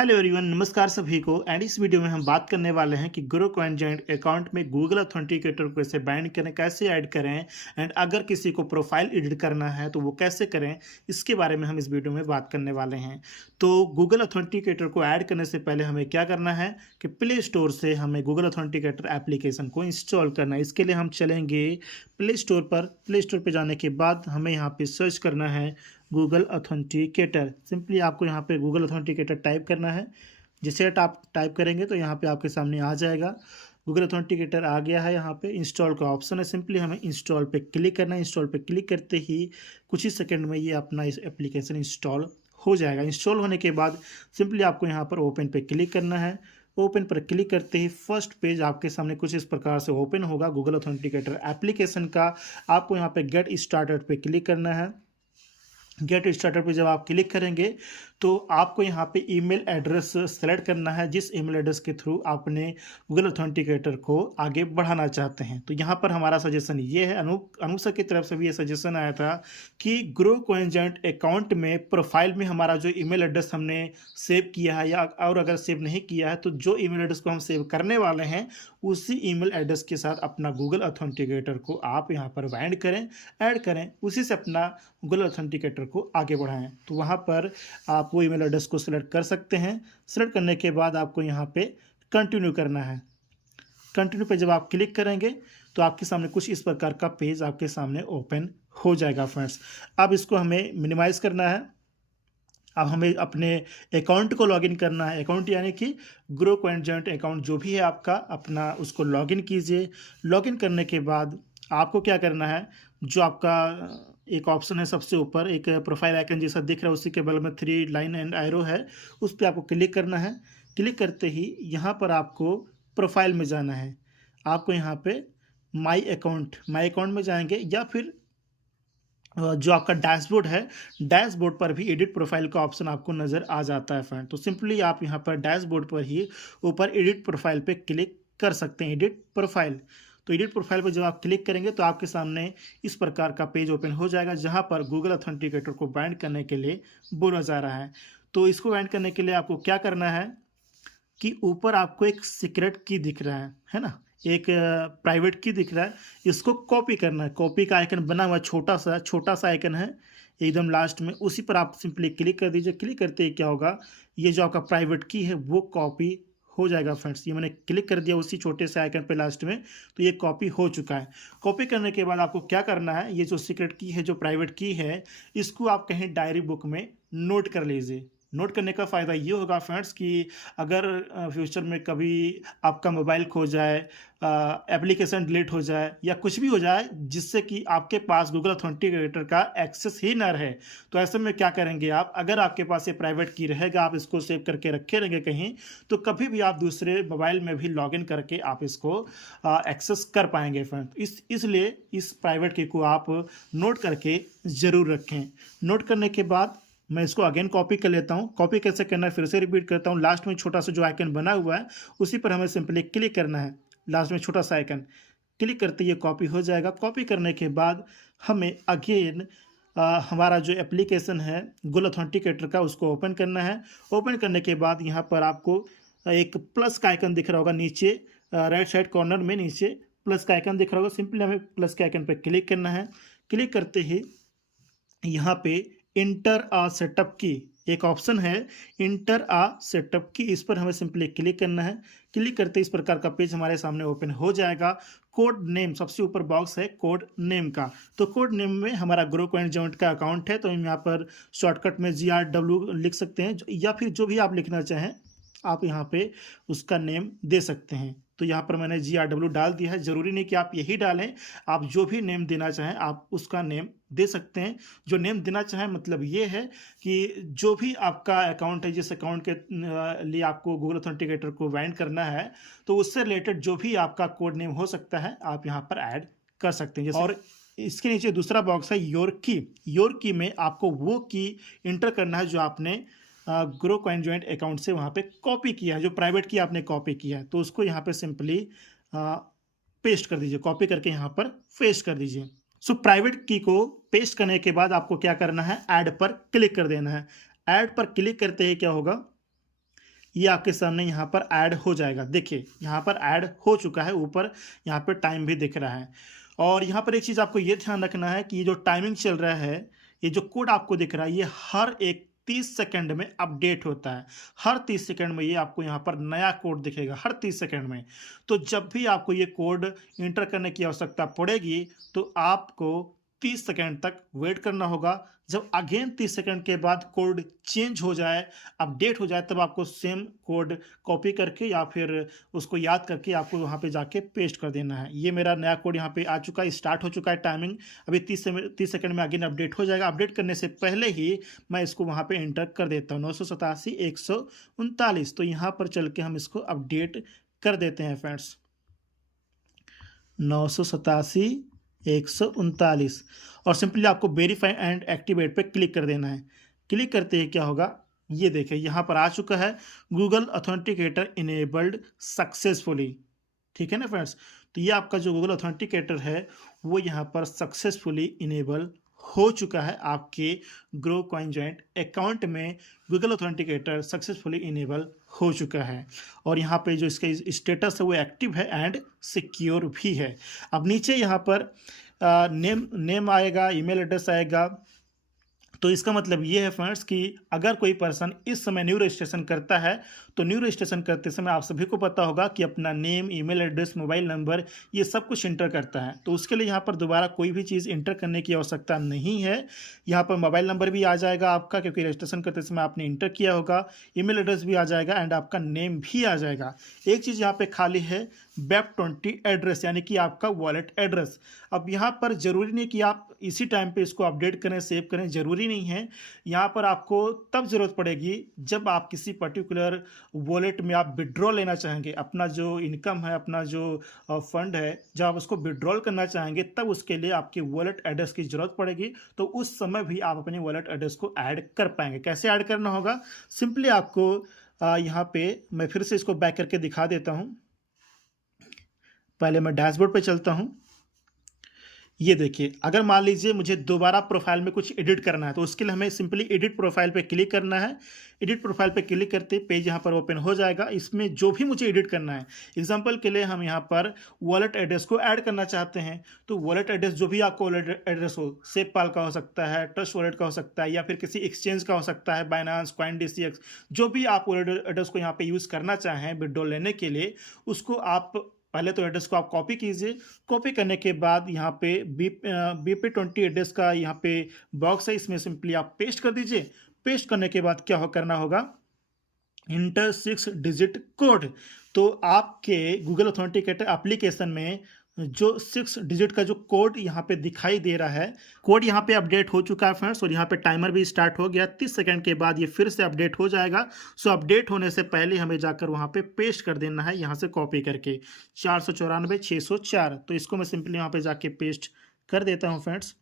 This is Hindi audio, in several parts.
हेलो एवरीवन, नमस्कार सभी को। एंड इस वीडियो में हम बात करने वाले हैं कि ग्रो कॉइन जॉइंट अकाउंट में गूगल ऑथेंटिकेटर को कैसे बाइंड करें, कैसे ऐड करें एंड अगर किसी को प्रोफाइल एडिट करना है तो वो कैसे करें, इसके बारे में हम इस वीडियो में बात करने वाले हैं। तो गूगल ऑथेंटिकेटर को ऐड करने से पहले हमें क्या करना है कि प्ले स्टोर से हमें गूगल ऑथेंटिकेटर एप्लीकेशन को इंस्टॉल करना है। इसके लिए हम चलेंगे प्ले स्टोर पर। प्ले स्टोर पर जाने के बाद हमें यहाँ पर सर्च करना है गूगल ऑथेंटिकेटर। सिंपली आपको यहाँ पे गूगल ऑथेंटिकेटर टाइप करना है। जिसे आप टाइप करेंगे तो यहाँ पे आपके सामने आ जाएगा। गूगल ऑथेंटिकेटर आ गया है। यहाँ पे इंस्टॉल का ऑप्शन है, सिंपली हमें इंस्टॉल पे क्लिक करना है। इंस्टॉल पे क्लिक करते ही कुछ ही सेकंड में ये अपना इस एप्लीकेशन इंस्टॉल हो जाएगा। इंस्टॉल होने के बाद सिंपली आपको यहाँ पर ओपन पे क्लिक करना है। ओपन पर क्लिक करते ही फर्स्ट पेज आपके सामने कुछ इस प्रकार से ओपन होगा गूगल ऑथेंटिकेटर एप्लीकेशन का। आपको यहाँ पे गेट स्टार्टेड पे क्लिक करना है। गेट स्टार्टर पे जब आप क्लिक करेंगे तो आपको यहाँ पे ईमेल एड्रेस सेलेक्ट करना है, जिस ईमेल एड्रेस के थ्रू आपने गूगल ऑथेंटिकेटर को आगे बढ़ाना चाहते हैं। तो यहाँ पर हमारा सजेशन ये है, अनु सर की तरफ से भी ये सजेशन आया था कि ग्रो कॉइन जॉइंट अकाउंट में प्रोफाइल में हमारा जो ईमेल एड्रेस हमने सेव किया है या और अगर सेव नहीं किया है तो जो ईमेल एड्रेस को हम सेव करने वाले हैं उसी ईमेल एड्रेस के साथ अपना गूगल ऑथेंटिकेटर को आप यहाँ पर बाइंड करें, ऐड करें, उसी से अपना गूगल ऑथेंटिकेटर को आगे बढ़ाएं। तो वहाँ पर आप वो ईमेल एड्रेस को सिलेक्ट कर सकते हैं। सिलेक्ट करने के बाद आपको यहाँ पे कंटिन्यू करना है। कंटिन्यू पे जब आप क्लिक करेंगे तो आपके सामने कुछ इस प्रकार का पेज आपके सामने ओपन हो जाएगा फ्रेंड्स। अब इसको हमें मिनिमाइज करना है। अब हमें अपने अकाउंट को लॉगिन करना है। अकाउंट यानी कि ग्रो कॉइन जॉइंट अकाउंट जो भी है आपका, अपना उसको लॉगिन कीजिए। लॉगिन करने के बाद आपको क्या करना है, जो आपका एक ऑप्शन है सबसे ऊपर, एक प्रोफाइल आइकन जैसा दिख रहा है, उसी के बगल में 3 लाइन एंड एरो है, उस पर आपको क्लिक करना है। क्लिक करते ही यहाँ पर आपको प्रोफाइल में जाना है। आपको यहाँ पे माई अकाउंट में जाएंगे या फिर जो आपका डैशबोर्ड है, डैशबोर्ड पर भी एडिट प्रोफाइल का ऑप्शन आपको नज़र आ जाता है फ्रेंड। तो सिंपली आप यहाँ पर डैशबोर्ड पर ही ऊपर एडिट प्रोफाइल पे क्लिक कर सकते हैं, एडिट प्रोफाइल। तो एडिट प्रोफाइल पर जब आप क्लिक करेंगे तो आपके सामने इस प्रकार का पेज ओपन हो जाएगा, जहाँ पर गूगल ऑथेंटिकेटर को बाइंड करने के लिए बोला जा रहा है। तो इसको बाइंड करने के लिए आपको क्या करना है कि ऊपर आपको एक सीक्रेट की दिख रहा है ना, एक प्राइवेट की दिख रहा है, इसको कॉपी करना है। कॉपी का आइकन बना हुआ छोटा सा आइकन है एकदम लास्ट में, उसी पर आप सिंपली क्लिक कर दीजिए। क्लिक करते ही क्या होगा, ये जो आपका प्राइवेट की है वो कॉपी हो जाएगा फ्रेंड्स। ये मैंने क्लिक कर दिया उसी छोटे से आइकन पे लास्ट में, तो ये कॉपी हो चुका है। कॉपी करने के बाद आपको क्या करना है, ये जो सीक्रेट की है, जो प्राइवेट की है, इसको आप कहीं डायरी बुक में नोट कर लीजिए। नोट करने का फ़ायदा ये होगा फ्रेंड्स कि अगर फ्यूचर में कभी आपका मोबाइल खो जाए, एप्लीकेशन डिलीट हो जाए या कुछ भी हो जाए जिससे कि आपके पास गूगल ऑथेंटिकेटर का एक्सेस ही ना रहे, तो ऐसे में क्या करेंगे आप, अगर आपके पास ये प्राइवेट की रहेगा, आप इसको सेव करके रखे रहेंगे कहीं, तो कभी भी आप दूसरे मोबाइल में भी लॉगिन करके आप इसको एक्सेस कर पाएंगे फ्रेंड्स। इसलिए इस प्राइवेट की को आप नोट करके ज़रूर रखें। नोट करने के बाद मैं इसको अगेन कॉपी कर लेता हूँ। कॉपी कैसे करना है फिर से रिपीट करता हूँ। लास्ट में छोटा सा जो आइकन बना हुआ है उसी पर हमें सिंपली क्लिक करना है। लास्ट में छोटा सा आइकन क्लिक करते ही कॉपी हो जाएगा। कॉपी करने के बाद हमें अगेन हमारा जो एप्लीकेशन है गूगल ऑथेंटिकेटर का, उसको ओपन करना है। ओपन करने के बाद यहाँ पर आपको एक प्लस का आइकन दिख रहा होगा नीचे, राइट साइड कॉर्नर में नीचे प्लस का आइकन दिख रहा होगा। सिंपली हमें प्लस के आइकन पर क्लिक करना है। क्लिक करते ही यहाँ पे इंटर आ सेटअप की एक ऑप्शन है, इंटर आ सेटअप की, इस पर हमें सिंपली क्लिक करना है। क्लिक करते इस प्रकार का पेज हमारे सामने ओपन हो जाएगा। कोड नेम सबसे ऊपर बॉक्स है कोड नेम का, तो कोड नेम में हमारा ग्रो कॉइन जॉइंट का अकाउंट है, तो हम यहाँ पर शॉर्टकट में GRW लिख सकते हैं या फिर जो भी आप लिखना चाहें आप यहाँ पे उसका नेम दे सकते हैं। तो यहाँ पर मैंने GRW डाल दिया है। ज़रूरी नहीं कि आप यही डालें, आप जो भी नेम देना चाहें आप उसका नेम दे सकते हैं। जो नेम देना चाहें मतलब ये है कि जो भी आपका अकाउंट है, जिस अकाउंट के लिए आपको गूगल ऑथेंटिकेटर को बाइंड करना है, तो उससे रिलेटेड जो भी आपका कोड नेम हो सकता है आप यहाँ पर ऐड कर सकते हैं। और इसके नीचे दूसरा बॉक्स है योर की। योर की में आपको वो की इंटर करना है जो आपने ग्रो कॉइन जॉइंट अकाउंट से वहाँ पे कॉपी किया है, जो प्राइवेट की आपने कॉपी किया है, तो उसको यहाँ पे सिंपली पेस्ट कर दीजिए। कॉपी करके यहाँ पर पेस्ट कर दीजिए। सो प्राइवेट की को पेस्ट करने के बाद आपको क्या करना है, ऐड पर क्लिक कर देना है। ऐड पर क्लिक करते ही क्या होगा, ये आपके सामने यहाँ पर ऐड हो जाएगा। देखिए यहाँ पर ऐड हो चुका है, ऊपर यहाँ पे टाइम भी दिख रहा है। और यहाँ पर एक चीज़ आपको ये ध्यान रखना है कि ये जो टाइमिंग चल रहा है, ये जो कोड आपको दिख रहा है, ये हर एक 30 सेकंड में अपडेट होता है। हर 30 सेकंड में ये आपको यहाँ पर नया कोड दिखेगा, हर 30 सेकंड में। तो जब भी आपको ये कोड इंटर करने की आवश्यकता पड़ेगी तो आपको 30 सेकंड तक वेट करना होगा। जब अगेन 30 सेकंड के बाद कोड चेंज हो जाए, अपडेट हो जाए, तब आपको सेम कोड कॉपी करके या फिर उसको याद करके आपको वहाँ पे जाके पेस्ट कर देना है। ये मेरा नया कोड यहाँ पे आ चुका है, स्टार्ट हो चुका है टाइमिंग। अभी 30 सेकंड में अगेन अपडेट हो जाएगा। अपडेट करने से पहले ही मैं इसको वहाँ पे एंटर कर देता हूँ 987 139। तो यहाँ पर चल के हम इसको अपडेट कर देते हैं फ्रेंड्स, 987 139। और सिंपली आपको वेरीफाई एंड एक्टिवेट पे क्लिक कर देना है। क्लिक करते ही क्या होगा, ये देखें यहाँ पर आ चुका है गूगल ऑथेंटिकेटर इनेबल्ड सक्सेसफुली। ठीक है ना फ्रेंड्स, तो ये आपका जो गूगल ऑथेंटिकेटर है वो यहाँ पर सक्सेसफुली इनेबल हो चुका है। आपके ग्रो कॉइन जॉइंट अकाउंट में गूगल ऑथेंटिकेटर सक्सेसफुली इनेबल हो चुका है। और यहाँ पे जो इसका स्टेटस है वो एक्टिव है एंड सिक्योर भी है। अब नीचे यहाँ पर नेम आएगा, ईमेल एड्रेस आएगा। तो इसका मतलब ये है फ्रेंड्स कि अगर कोई पर्सन इस समय न्यू रजिस्ट्रेशन करता है तो न्यू रजिस्ट्रेशन करते समय आप सभी को पता होगा कि अपना name, email address, mobile number, ये सब कुछ इंटर करता है। तो उसके लिए यहाँ पर दोबारा कोई भी चीज़ इंटर करने की आवश्यकता नहीं है। यहाँ पर मोबाइल नंबर भी आ जाएगा आपका, क्योंकि रजिस्ट्रेशन करते समय आपने इंटर किया होगा। ईमेल एड्रेस भी आ जाएगा एंड आपका नेम भी आ जाएगा। एक चीज़ यहाँ पर खाली है, वेब20 एड्रेस, यानी कि आपका वॉलेट एड्रेस। अब यहाँ पर जरूरी नहीं कि आप इसी टाइम पे इसको अपडेट करें, सेव करें, जरूरी नहीं है। यहाँ पर आपको तब ज़रूरत पड़ेगी जब आप किसी पर्टिकुलर वॉलेट में आप विड्रॉ लेना चाहेंगे। अपना जो इनकम है, अपना जो फंड है, जब आप उसको विड्रॉल करना चाहेंगे तब उसके लिए आपकी वॉलेट एड्रेस की ज़रूरत पड़ेगी। तो उस समय भी आप अपने वॉलेट एड्रेस को ऐड कर पाएंगे। कैसे ऐड करना होगा, सिंपली आपको यहाँ पे मैं फिर से इसको बैक करके दिखा देता हूँ। पहले मैं डैशबोर्ड पे चलता हूँ। ये देखिए, अगर मान लीजिए मुझे दोबारा प्रोफाइल में कुछ एडिट करना है तो उसके लिए हमें सिंपली एडिट प्रोफाइल पे क्लिक करना है। एडिट प्रोफाइल पे क्लिक करते पेज यहाँ पर ओपन हो जाएगा। इसमें जो भी मुझे एडिट करना है, एग्जांपल के लिए हम यहाँ पर वॉलेट एड्रेस को ऐड करना चाहते हैं। तो वॉलेट एड्रेस जो भी आपको वॉलेट एड्रेस हो, सेपपाल का हो सकता है, ट्रस्ट वॉलेट का हो सकता है, या फिर किसी एक्सचेंज का हो सकता है, बाइनांस, CoinDCX, जो भी आप वॉलेट एड्रेस को यहाँ पे यूज़ करना चाहें विड्रॉल लेने के लिए, उसको आप पहले तो एड्रेस को आप कॉपी कीजिए। कॉपी करने के बाद यहाँ पे BP20 एड्रेस का यहाँ पे बॉक्स है, इसमें सिंपली आप पेस्ट कर दीजिए। पेस्ट करने के बाद क्या करना होगा, इंटर 6 डिजिट कोड। तो आपके गूगल ऑथेंटिकेटर एप्लीकेशन में जो 6 डिजिट का जो कोड यहाँ पे दिखाई दे रहा है, कोड यहाँ पे अपडेट हो चुका है फ्रेंड्स। और यहाँ पे टाइमर भी स्टार्ट हो गया। 30 सेकंड के बाद ये फिर से अपडेट हो जाएगा। सो अपडेट होने से पहले हमें जाकर वहाँ पे पेस्ट कर देना है, यहाँ से कॉपी करके 494 604। तो इसको मैं सिंपली यहाँ पे जाके पेस्ट कर देता हूँ फ्रेंड्स।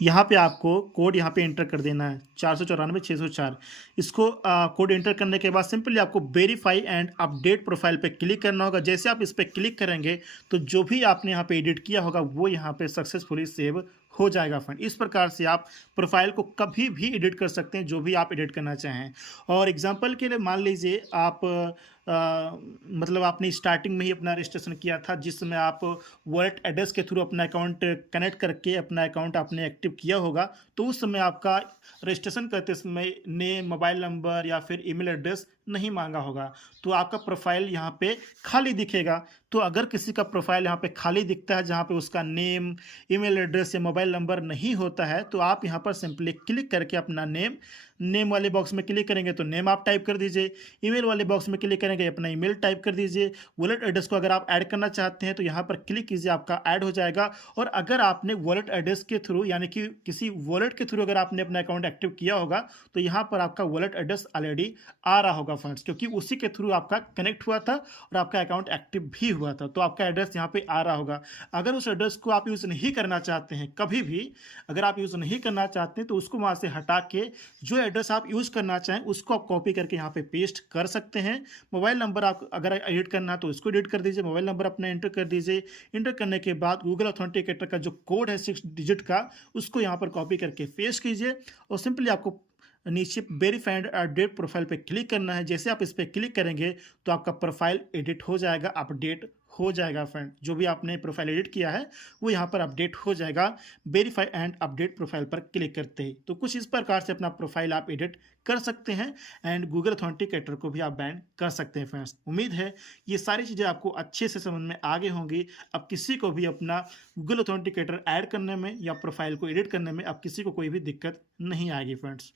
यहाँ पे आपको कोड यहाँ पे एंटर कर देना है 494 604। इसको कोड एंटर करने के बाद सिंपली आपको वेरीफाई एंड अपडेट प्रोफाइल पे क्लिक करना होगा। जैसे आप इस पर क्लिक करेंगे तो जो भी आपने यहाँ पे एडिट किया होगा वो यहाँ पे सक्सेसफुली सेव हो जाएगा फ्रेंड। इस प्रकार से आप प्रोफाइल को कभी भी एडिट कर सकते हैं, जो भी आप एडिट करना चाहें। और एग्जांपल के लिए मान लीजिए आप मतलब आपने स्टार्टिंग में ही अपना रजिस्ट्रेशन किया था, जिस समय आप वॉलेट एड्रेस के थ्रू अपना अकाउंट कनेक्ट करके अपना अकाउंट आपने एक्टिव किया होगा, तो उस समय आपका रजिस्ट्रेशन करते समय नेम, मोबाइल नंबर या फिर ईमेल एड्रेस नहीं मांगा होगा। तो आपका प्रोफाइल यहाँ पे खाली दिखेगा। तो अगर किसी का प्रोफाइल यहाँ पे खाली दिखता है, जहाँ पे उसका नेम, ईमेल एड्रेस या मोबाइल नंबर नहीं होता है, तो आप यहाँ पर सिंपली क्लिक करके अपना नेम वाले बॉक्स में क्लिक करेंगे तो नेम आप टाइप कर दीजिए। ईमेल वाले बॉक्स में क्लिक करेंगे, अपना ईमेल टाइप कर दीजिए। वॉलेट एड्रेस को अगर आप ऐड करना चाहते हैं तो यहाँ पर क्लिक कीजिए, आपका ऐड हो जाएगा। और अगर आपने वॉलेट एड्रेस के थ्रू यानी कि किसी वॉलेट के थ्रू अगर आपने अपना अकाउंट एक्टिव किया होगा तो यहाँ पर आपका वॉलेट एड्रेस ऑलरेडी आ रहा होगा फ्रेंड्स, क्योंकि उसी के थ्रू आपका कनेक्ट हुआ था और आपका अकाउंट एक्टिव भी हुआ था। तो आपका एड्रेस यहाँ पे आ रहा होगा। अगर उस एड्रेस को आप यूज़ नहीं करना चाहते हैं, कभी भी अगर आप यूज़ नहीं करना चाहते हैं, तो उसको वहाँ से हटा के जो एड्रेस आप यूज़ करना चाहें उसको आप कॉपी करके यहाँ पे पेस्ट कर सकते हैं। मोबाइल मोबाइल नंबर आप अगर एडिट करना है तो इसको एडिट कर दीजिए, मोबाइल नंबर अपना एंटर कर दीजिए। एंटर करने के बाद गूगल ऑथेंटिकेटर का जो कोड है 6 डिजिट का, उसको यहाँ पर कॉपी करके पेस्ट कीजिए और सिंपली आपको नीचे वेरीफाइड अपडेट प्रोफाइल पे क्लिक करना है। जैसे आप इस पे क्लिक करेंगे तो आपका प्रोफाइल एडिट हो जाएगा, अपडेट हो जाएगा फ्रेंड। जो भी आपने प्रोफाइल एडिट किया है वो यहाँ पर अपडेट हो जाएगा वेरीफाई एंड अपडेट प्रोफाइल पर क्लिक करते ही। तो कुछ इस प्रकार से अपना प्रोफाइल आप एडिट कर सकते हैं एंड गूगल ऑथेंटिकेटर को भी आप बैन कर सकते हैं फ्रेंड्स। उम्मीद है ये सारी चीज़ें आपको अच्छे से समझ में आगे होंगी। अब किसी को भी अपना गूगल ऑथेंटिकेटर ऐड करने में या प्रोफाइल को एडिट करने में अब किसी को कोई भी दिक्कत नहीं आएगी फ्रेंड्स।